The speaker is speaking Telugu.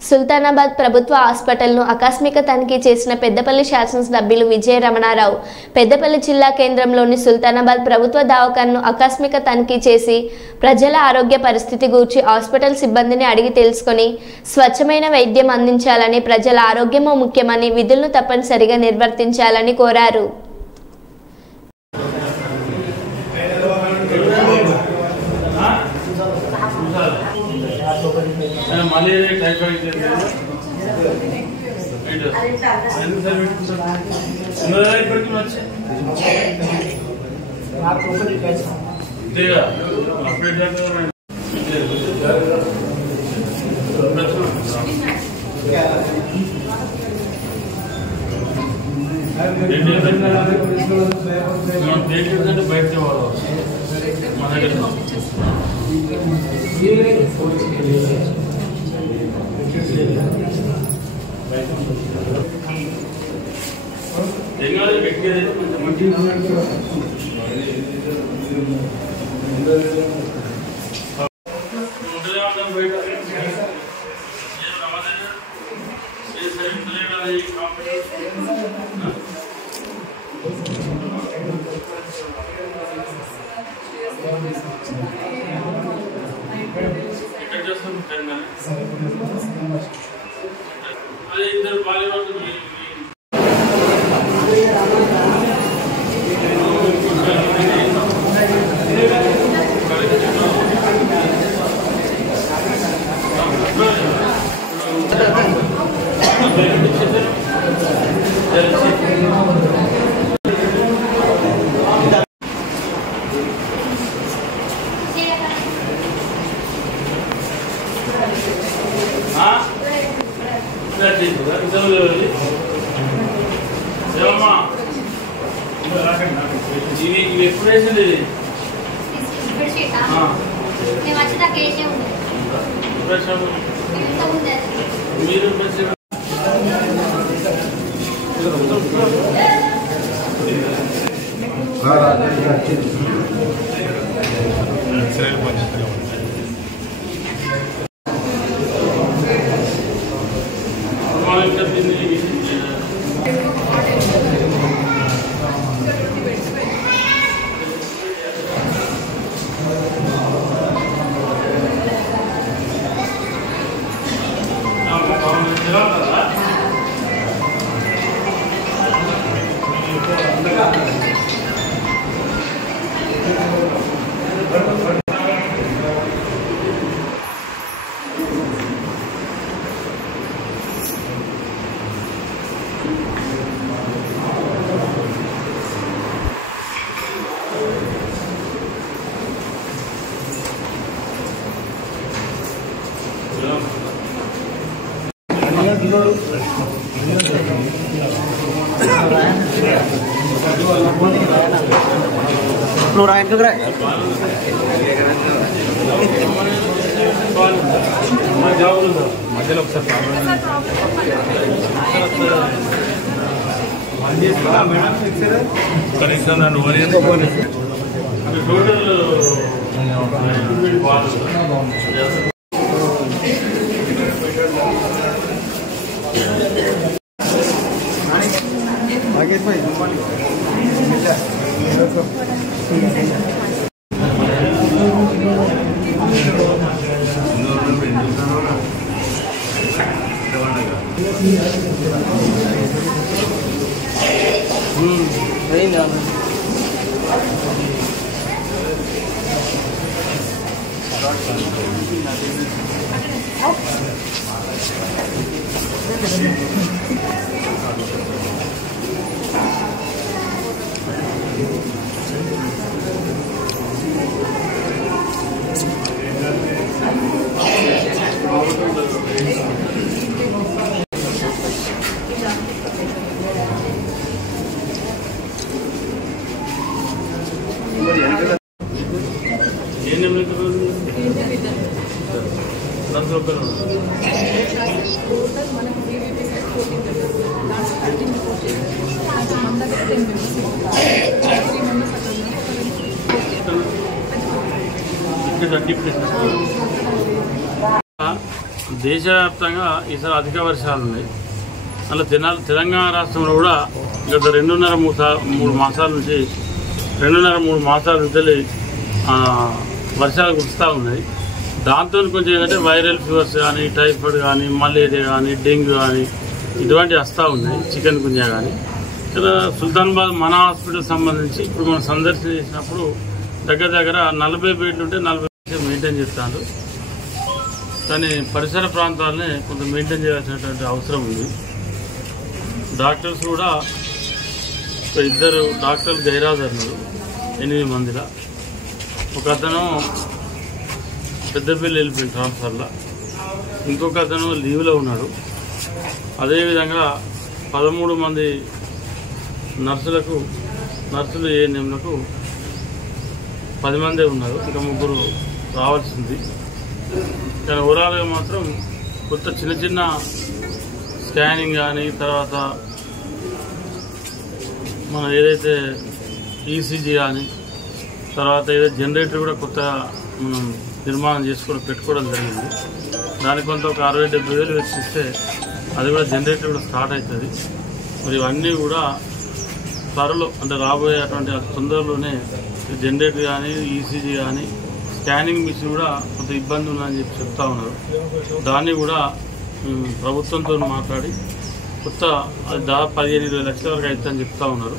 సుల్తానాబాద్ ప్రభుత్వ హాస్పిటల్ను ఆకస్మిక తనిఖీ చేసిన పెద్దపల్లి శాసనసభ్యులు విజయ రమణారావు పెద్దపల్లి జిల్లా కేంద్రంలోని సుల్తానాబాద్ ప్రభుత్వ దవాఖానను ఆకస్మిక తనిఖీ చేసి ప్రజల ఆరోగ్య పరిస్థితి గురించి హాస్పిటల్ సిబ్బందిని అడిగి తెలుసుకొని స్వచ్ఛమైన వైద్యం అందించాలని, ప్రజల ఆరోగ్యము ముఖ్యమని, విధులను తప్పనిసరిగా నిర్వర్తించాలని కోరారు. మలేరియా టైఫాయిడ్ ఇప్పటికి వచ్చి అప్డేట్ బయటకి వాడు మన దగ్గర అదే ఇద్దరు బాలీవుడ్ ఇవి ఎప్పుడు వేసింది మీరు Fluoride juga. మధ్యలో ఒకసారి కనీసం నన్ను దేశవ్యాప్తంగా ఈసారి అధిక వర్షాలు ఉన్నాయి. అలా తెలంగాణ రాష్ట్రంలో కూడా గత 2.5-3 మాసాల నుంచి వర్షాలు కురుస్తూ ఉన్నాయి. దాంతో కొంచెం ఏంటంటే వైరల్ ఫీవర్స్ కానీ, టైఫాయిడ్ కానీ, మలేరియా కానీ, డెంగ్యూ కానీ ఇటువంటి వస్తూ ఉన్నాయి, చికెన్ గున్యా కానీ. ఇక్కడ సుల్తానాబాద్ మన హాస్పిటల్ సంబంధించి ఇప్పుడు మనం సందర్శన చేసినప్పుడు దగ్గర 40 బెడ్లు ఉంటే 40 మెయింటైన్ చేస్తాను. కానీ పరిసర ప్రాంతాలని కొంత మెయింటైన్ చేయాల్సినటువంటి అవసరం ఉంది. డాక్టర్స్ కూడా 2 డాక్టర్లు గైరాజన్నారు 8 మందిలో. ఒక అతను పెద్దపల్లి వెళ్ళిపోయిన ట్రాన్స్ఫర్లో, ఇంకొక అతను లీవ్లో ఉన్నాడు. అదేవిధంగా 13 మంది నర్సులు ఏఎన్ఎంలకు 10 మందే ఉన్నారు, ఇంకా 3 రావాల్సింది. కానీ ఓవరాల్గా మాత్రం కొత్త చిన్న స్కానింగ్ కానీ, తర్వాత మనం ఏదైతే ఈసీజీ కానీ, తర్వాత ఏదైతే జనరేటర్ కూడా కొత్త మనం నిర్మాణం పెట్టుకోవడం జరిగింది. దానికి కొంత ఒక 60-70 వేలు వెచ్చిస్తే అది కూడా జనరేటర్ కూడా స్టార్ట్ అవుతుంది. మరి ఇవన్నీ కూడా త్వరలో అంటే రాబోయేటువంటి తొందరలోనే జనరేటర్ కానీ, ఈసీజీ కానీ, స్కానింగ్ మిషన్ కూడా కొంత ఇబ్బంది ఉందని చెప్తా ఉన్నారు. దాన్ని కూడా ప్రభుత్వంతో మాట్లాడి కొత్త దాదాపు 15-20 లక్షల వరకు అవుతుందని చెప్తా ఉన్నారు.